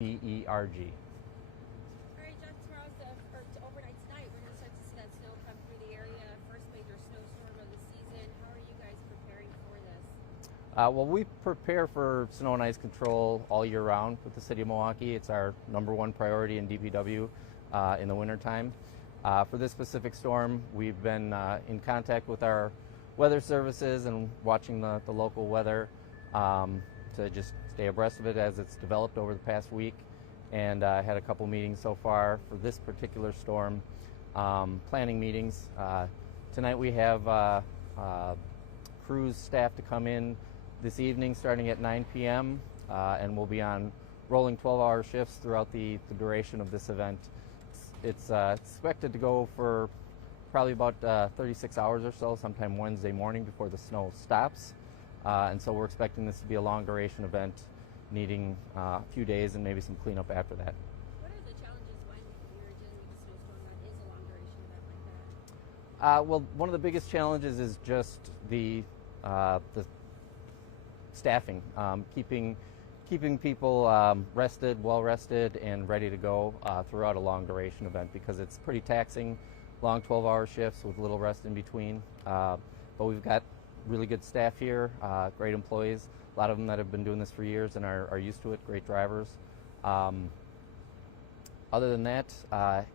BERG. All right, John, overnight tonight, we're going to start to see that snow come through the area. First major snowstorm of the season. How are you guys preparing for this? Well, we prepare for snow and ice control all year round with the city of Milwaukee. It's our #1 priority in DPW in the wintertime. For this specific storm, we've been in contact with our weather services and watching the local weather to just stay abreast of it as it's developed over the past week. And had a couple meetings so far for this particular storm, planning meetings. Tonight we have crews staff to come in this evening starting at 9 p.m. And we'll be on rolling 12-hour shifts throughout the duration of this event. It's expected to go for probably about 36 hours or so, sometime Wednesday morning before the snow stops. And so we're expecting this to be a long duration event, needing a few days and maybe some cleanup after that. What are the challenges when you're dealing with a snowstorm that is a long duration event like that? Well, one of the biggest challenges is just the staffing, keeping people rested, well rested, and ready to go throughout a long duration event, because it's pretty taxing, long 12-hour shifts with little rest in between. But we've got really good staff here, great employees, a lot of them that have been doing this for years and are used to it, great drivers. Other than that,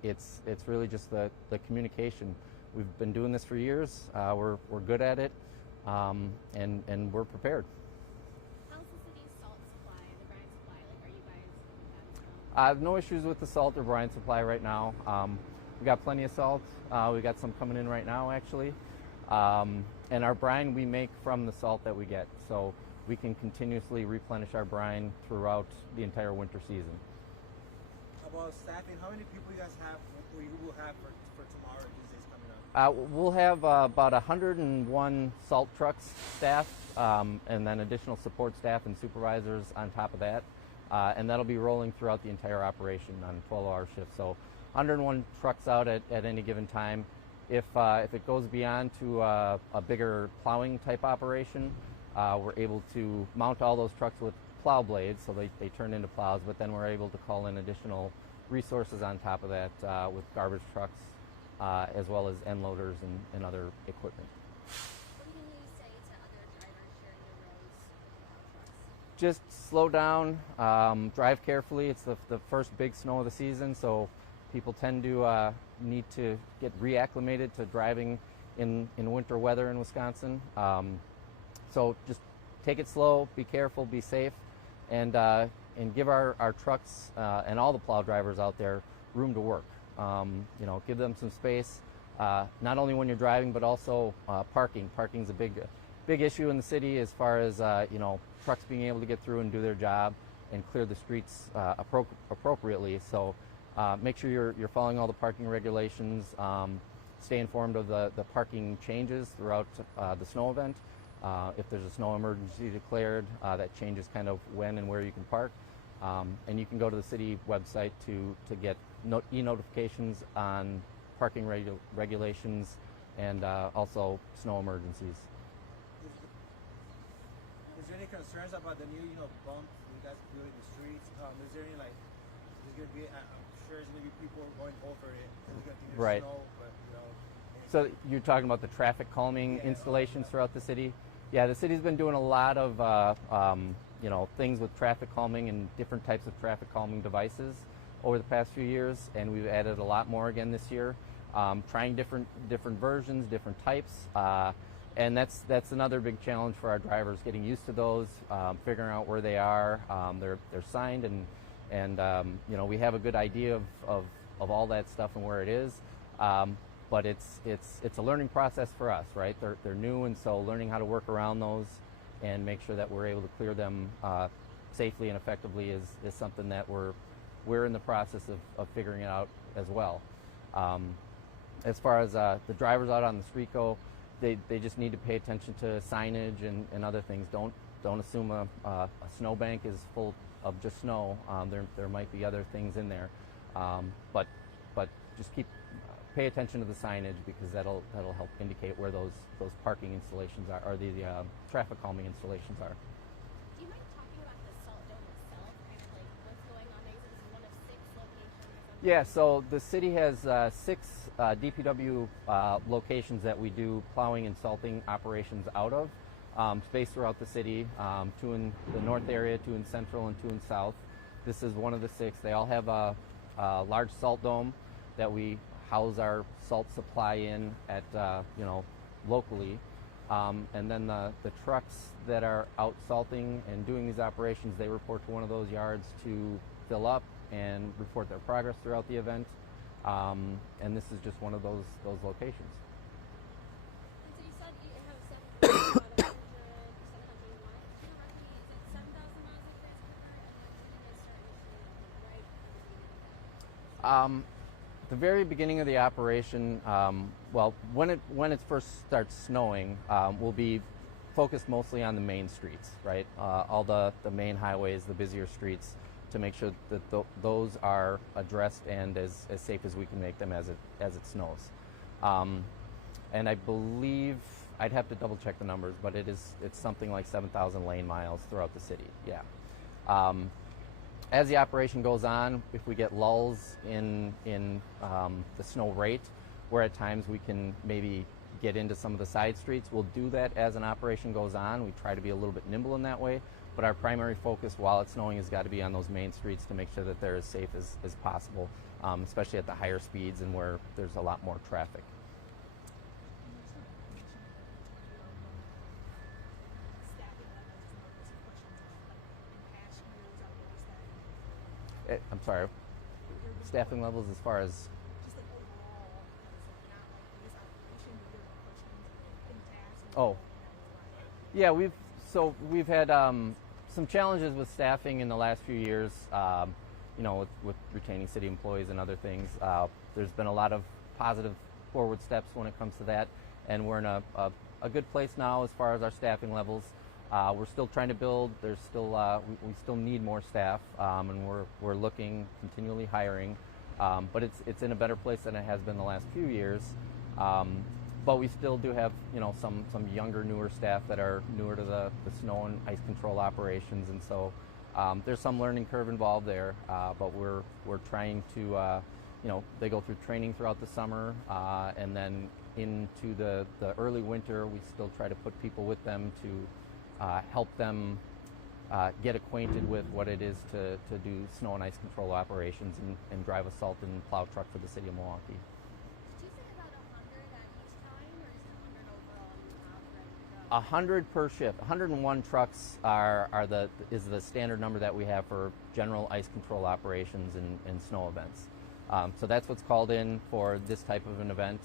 it's really just the communication. We've been doing this for years, we're good at it, and we're prepared. How's the city's salt supply and the brine supply? Like, are you guys I have no issues with the salt or brine supply right now. We got plenty of salt. We got some coming in right now, actually. And our brine we make from the salt that we get, so we can continuously replenish our brine throughout the entire winter season. How about staffing? How many people you guys have, or you will have for tomorrow and these days coming up? We'll have about 101 salt trucks staff, and then additional support staff and supervisors on top of that. And that'll be rolling throughout the entire operation on 12-hour shifts. So 101 trucks out at any given time. If it goes beyond to a bigger plowing type operation, we're able to mount all those trucks with plow blades, so they turn into plows, but then we're able to call in additional resources on top of that with garbage trucks, as well as end loaders and other equipment. What can you say to other drivers sharing the roads with trucks? Just slow down, drive carefully. It's the first big snow of the season, so people tend to need to get reacclimated to driving in winter weather in Wisconsin. So just take it slow, be careful, be safe, and give our trucks and all the plow drivers out there room to work. Give them some space, not only when you're driving, but also parking. Parking's a big issue in the city as far as trucks being able to get through and do their job and clear the streets appropriately. So make sure you're following all the parking regulations. Stay informed of the parking changes throughout the snow event. If there's a snow emergency declared, that changes kind of when and where you can park. And you can go to the city website to get e-notifications on parking regulations and also snow emergencies. Is there any concerns about the new, bumps you guys do in the streets? Is there any there's going to be, I'm sure there's going to be people going over it because they're going to think there's Right. snow, but So you're talking about the traffic calming installations throughout the city? Yeah, the city's been doing a lot of things with traffic calming and different types of traffic calming devices over the past few years, and we've added a lot more again this year. Trying different versions, different types, and that's another big challenge for our drivers, getting used to those, figuring out where they are. They're signed, and we have a good idea of all that stuff and where it is. But it's a learning process for us, right? They're new, and so learning how to work around those and make sure that we're able to clear them safely and effectively is something that we're in the process of figuring it out as well. As far as the drivers out on the street go, they just need to pay attention to signage and other things. Don't assume a snowbank is full of just snow. There might be other things in there, but just pay attention to the signage, because that'll help indicate where those parking installations are, or the traffic calming installations are. Do you mind talking about the salt dome itself, kind of like what's going on Yeah, so the city has 6 DPW locations that we do plowing and salting operations out of, spaced throughout the city, 2 in the north area, 2 in central, and 2 in south. This is one of the 6. They all have a large salt dome that we house our salt supply in at, locally. And then the trucks that are out salting and doing these operations, they report to one of those yards to fill up and report their progress throughout the event. And this is just one of those locations. And so you said you have about 100 miles. Do you know roughly, is it 7,000 miles of transfer? And then when you guys start usually right? The very beginning of the operation, when it first starts snowing, we'll be focused mostly on the main streets, right? All the main highways, the busier streets, to make sure that those are addressed and as safe as we can make them as it snows. And I believe, I'd have to double check the numbers, but it's something like 7,000 lane miles throughout the city. Yeah. As the operation goes on, if we get lulls in the snow rate, where at times we can maybe get into some of the side streets, we'll do that as an operation goes on. We try to be a little bit nimble in that way, but our primary focus while it's snowing has got to be on those main streets to make sure that they're as safe as possible, especially at the higher speeds and where there's a lot more traffic. I'm sorry, staffing levels as far as? Oh, yeah, we've had some challenges with staffing in the last few years, with retaining city employees and other things. There's been a lot of positive forward steps when it comes to that, and we're in a good place now as far as our staffing levels. We're still trying to build. There's still we still need more staff, and we're looking, continually hiring. But it's in a better place than it has been the last few years. But we still do have some younger, newer staff that are newer to the snow and ice control operations, and so there's some learning curve involved there. But we're trying to they go through training throughout the summer, and then into the early winter we still try to put people with them to help them get acquainted with what it is to do snow and ice control operations and drive a salt and plow truck for the city of Milwaukee. Did you say about 100 at each time, or is it 100 overall you have ready to go? 100 per shift. 101 trucks is the standard number that we have for general ice control operations and snow events. So that's what's called in for this type of an event,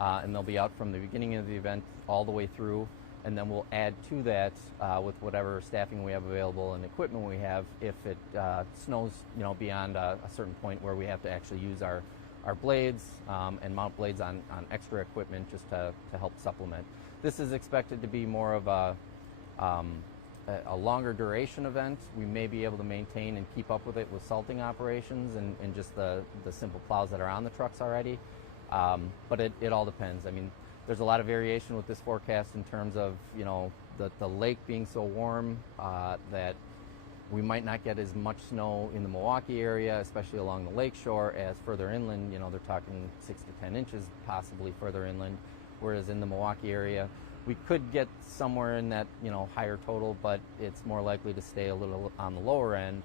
and they'll be out from the beginning of the event all the way through. And then we'll add to that with whatever staffing we have available and equipment we have if it snows beyond a certain point where we have to actually use our blades and mount blades on extra equipment just to help supplement. This is expected to be more of a longer duration event. We may be able to maintain and keep up with it with salting operations and just the simple plows that are on the trucks already. But it all depends. I mean, there's a lot of variation with this forecast in terms of the lake being so warm that we might not get as much snow in the Milwaukee area, especially along the lake shore, as further inland. They're talking 6 to 10 inches possibly further inland, whereas in the Milwaukee area we could get somewhere in that higher total, but it's more likely to stay a little on the lower end.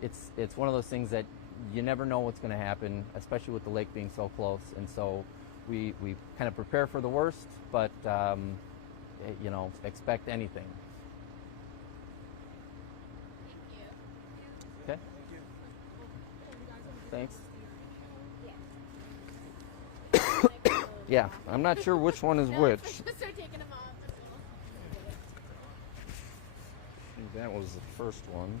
It's one of those things that you never know what's going to happen, especially with the lake being so close, and so we kind of prepare for the worst, but expect anything. Thank you. Okay. Thanks. Yeah, I'm not sure which one is which. Just start taking them off. That was the first one.